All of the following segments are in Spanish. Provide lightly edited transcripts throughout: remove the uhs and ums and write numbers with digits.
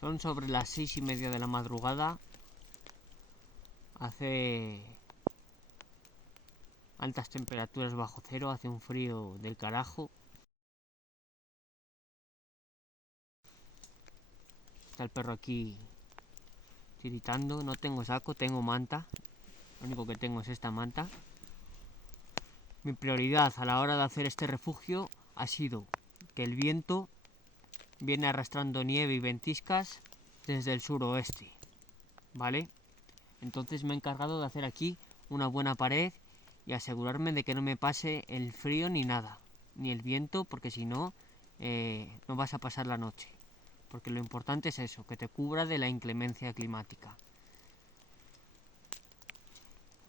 Son sobre las 6:30 de la madrugada. Hace altas temperaturas bajo cero, hace un frío del carajo. Está el perro aquí tiritando. No tengo saco, tengo manta. Lo único que tengo es esta manta. Mi prioridad a la hora de hacer este refugio ha sido que el viento viene arrastrando nieve y ventiscas desde el suroeste, ¿vale? Entonces me he encargado de hacer aquí una buena pared y asegurarme de que no me pase el frío ni nada, ni el viento, porque si no, no vas a pasar la noche. Porque lo importante es eso, que te cubra de la inclemencia climática.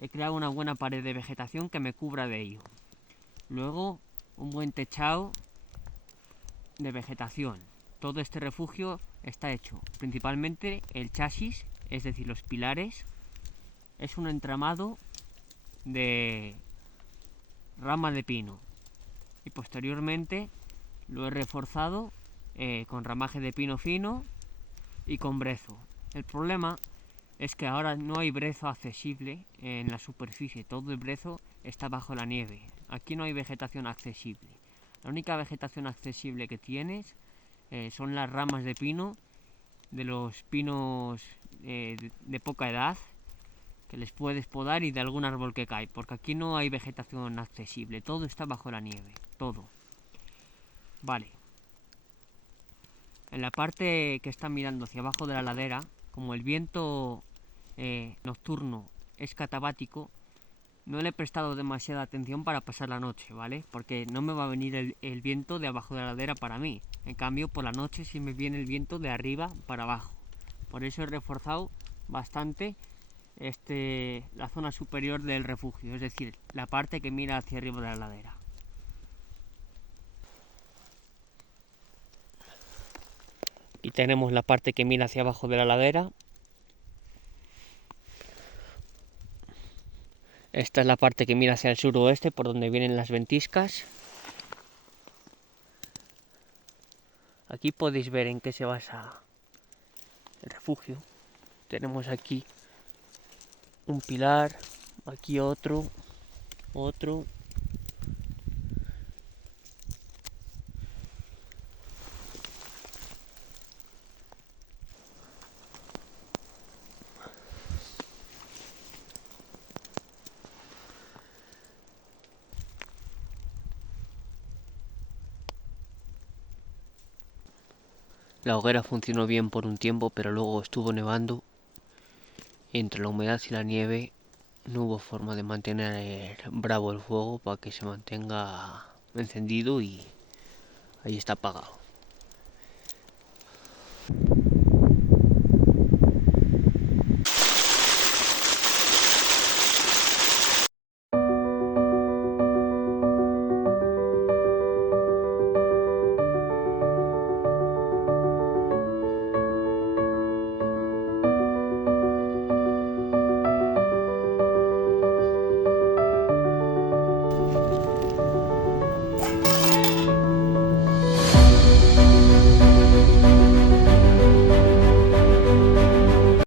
He creado una buena pared de vegetación que me cubra de ello. Luego, un buen techado de vegetación. Todo este refugio está hecho principalmente el chasis, es decir, los pilares. Es un entramado de rama de pino y posteriormente lo he reforzado con ramaje de pino fino y con brezo. El problema es que ahora no hay brezo accesible en la superficie, todo el brezo está bajo la nieve. Aquí no hay vegetación accesible. La única vegetación accesible que tienes son las ramas de pino, de los pinos de poca edad, que les puedes podar, y de algún árbol que cae, porque aquí no hay vegetación accesible, todo está bajo la nieve, todo. Vale. En la parte que está mirando hacia abajo de la ladera, como el viento nocturno es catabático, no le he prestado demasiada atención para pasar la noche, ¿vale? Porque no me va a venir el viento de abajo de la ladera para mí. En cambio, por la noche sí me viene el viento de arriba para abajo. Por eso he reforzado bastante la zona superior del refugio, es decir, la parte que mira hacia arriba de la ladera. Y tenemos la parte que mira hacia abajo de la ladera. Esta es la parte que mira hacia el suroeste, por donde vienen las ventiscas. Aquí podéis ver en qué se basa el refugio. Tenemos aquí un pilar, aquí otro. La hoguera funcionó bien por un tiempo, pero luego estuvo nevando y entre la humedad y la nieve no hubo forma de mantener bravo el fuego para que se mantenga encendido, y ahí está apagado.